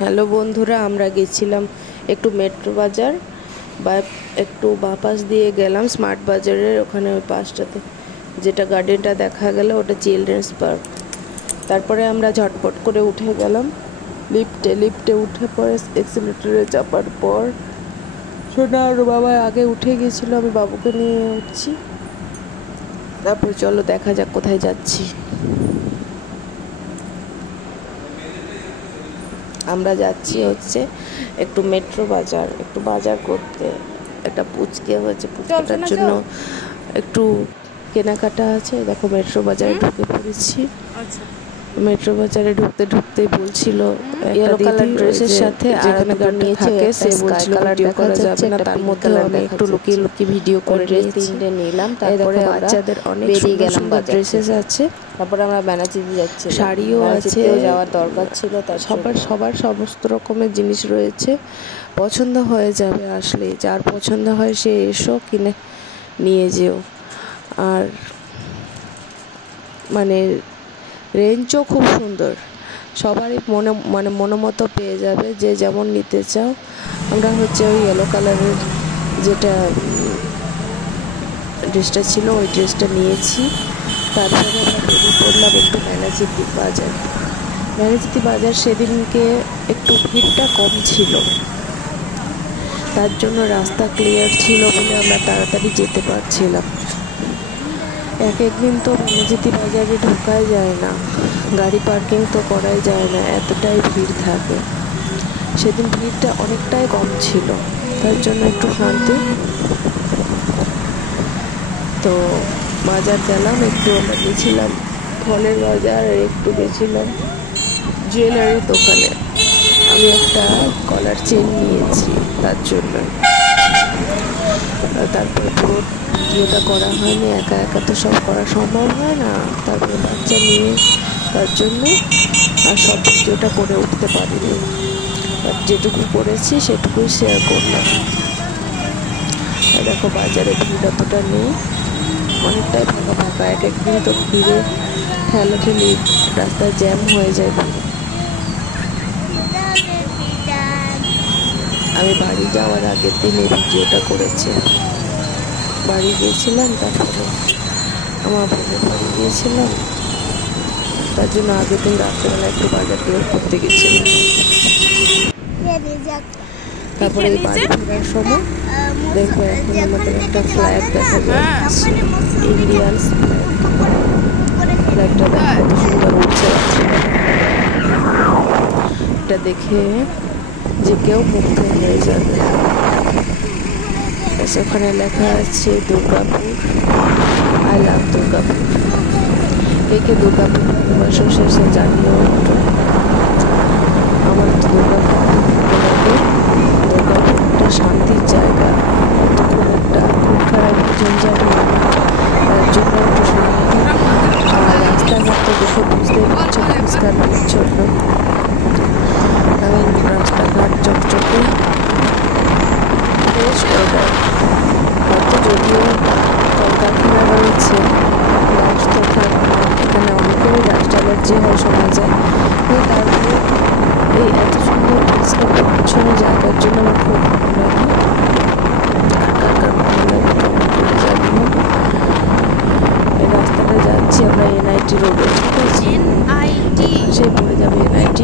Hello বন্ধুরা, আমরা গেছিলাম একটু মেট্রো বাজার বা একটু বাপাস দিয়ে গেলাম স্মার্ট বাজারের ওখানে ওই পাশটাতে যেটা গার্ডেনটা দেখা গেল ওটা চিলড্রেন্স পার্ক। তারপরে আমরা ঝটপট করে উঠে গেলাম লিফটে উঠে পরে এক্সিলেটরে চাপার পর সোনা আর বাবা আগে উঠে গিয়েছিল, আমি বাবুকে নিয়ে উঠছি। তারপরে চলো দেখা যাক কোথায় যাচ্ছি। আমরা যাচ্ছি হচ্ছে একটু মেট্রো বাজার, একটু বাজার করতে। একটা পুচকে হচ্ছে, পুচকেটার জন্য একটু কেনাকাটা আছে। দেখো মেট্রো বাজারে ঢুকে পড়েছি। মেট্রো বাজারে ঢুকতে ঢুকতেই বলছিল ইয়েলো কালার ড্রেসের সাথে যেখানে গাড়ি থাকে সে বলছিল ভিডিও করা যাবে না, তার মধ্যে আমি একটু লুকিয়ে লুকিয়ে ভিডিও করে তিনটে নিলাম। তারপরে বাচ্চাদের অনেক সুন্দর ড্রেসেস আছে। তারপরে আমরা ব্যানাচিতে যাচ্ছি, শাড়িও আছে, যাওয়ার দরকার ছিল। তার সবার সমস্ত রকমের জিনিস রয়েছে, পছন্দ হয়ে যাবে। আসলে যার পছন্দ হয় সে এসো কিনে নিয়ে যেও। আর মানে রেঞ্জও খুব সুন্দর, সবারই মনোমতো পেয়ে যাবে যে যেমন নিতে চাও। আমরা হচ্ছে ওই ইয়েলো কালারের যেটা ড্রেসটা ছিল ওই ড্রেসটা নিয়েছি। তারপরে আমরা বেরিয়ে পড়লাম একটু ম্যানাচিতি বাজার। সেদিনকে একটু ভিড়টা কম ছিল, তার জন্য রাস্তা ক্লিয়ার ছিল বলে আমরা তাড়াতাড়ি যেতে পারছিলাম। একদিন তো ম্যানাচিতি বাজারে ঢোকাই যায় না, গাড়ি পার্কিং তো করাই যায় না, এতটাই ভিড় থাকে। সেদিন ভিড়টা অনেকটাই কম ছিল, তার জন্য একটু শান্তি। তো বাজার গেলাম একটু, আমরা গেছিলাম ফলের বাজার আর একটু গেছিলাম জুয়েলারির দোকানে। আমি একটা গলার চেন নিয়েছি তার জন্য। তারপরে পুরো ভিডিওটা করা হয়নি, একা একা তো সব করা সম্ভব হয় না, তারপরে বাচ্চা নিয়ে তার জন্য আর সব ভিডিওটা করে উঠতে পারিনি। যেটুকু করেছি সেটুকুই শেয়ার করলাম। দেখো বাজারে ভিড় অতটা নেই, অনেকটাই ফাঁকা। একদিন তো ভিড়ে ঠেলাঠেলি রাস্তায় জ্যাম হয়ে যায়। আমি বাড়ি যাওয়ার আগের দিন এই ভিডিওটা করেছি। বাড়ি গিয়েছিলাম, তারপরে আমার বোনের বাড়ি গিয়েছিলাম, তার জন্য আগের দিন রাত্রেবেলা একটু বাজার করতে গেছিলাম। তারপরে এই বাড়ি ফেরার সময় দেখো এখন আমাদের একটা ফ্ল্যাগ দেখা যাচ্ছে, ইন্ডিয়ান ফ্ল্যাগটা দেখো কত সুন্দর উঠছে। এটা দেখে যে কেউ মুগ্ধ হয়ে যাবে। ওখানে লেখা আছে দুর্গাপুর, আই লাভ দুর্গাপুর। কে দুর্গাপুর ভালোবাসো সে জানিও একটু। আমার তো দুর্গাপুরটা শান্তির জায়গা, খুব একটা খুব খারাপ ঝঞ্ঝাট নেই, তার জন্য একটু শান্তি। আর রাস্তাঘাট তো দেখে বুঝতেই পারছো পরিষ্কার পরিচ্ছন্ন, রাস্তাঘাট চকচকে ফ্রেশ ওয়েদার। হয়তো যদিও কলকারখানা রয়েছে, ডাস্ট তো থাকবে, এখানে অনেকেরই ডাস্ট অ্যালার্জি হয় শোনা যায়। তারপরে এই এত সুন্দর পরিষ্কার পরিচ্ছন্ন জায়গার জন্য আমার খুব ভালো লাগে। কার ভালো লাগে কমেন্ট করে জানিও। এই রাস্তাটা যাচ্ছি আমরা NIT রোডে, ঠিক আছে? সেই পড়ে যাবে NIT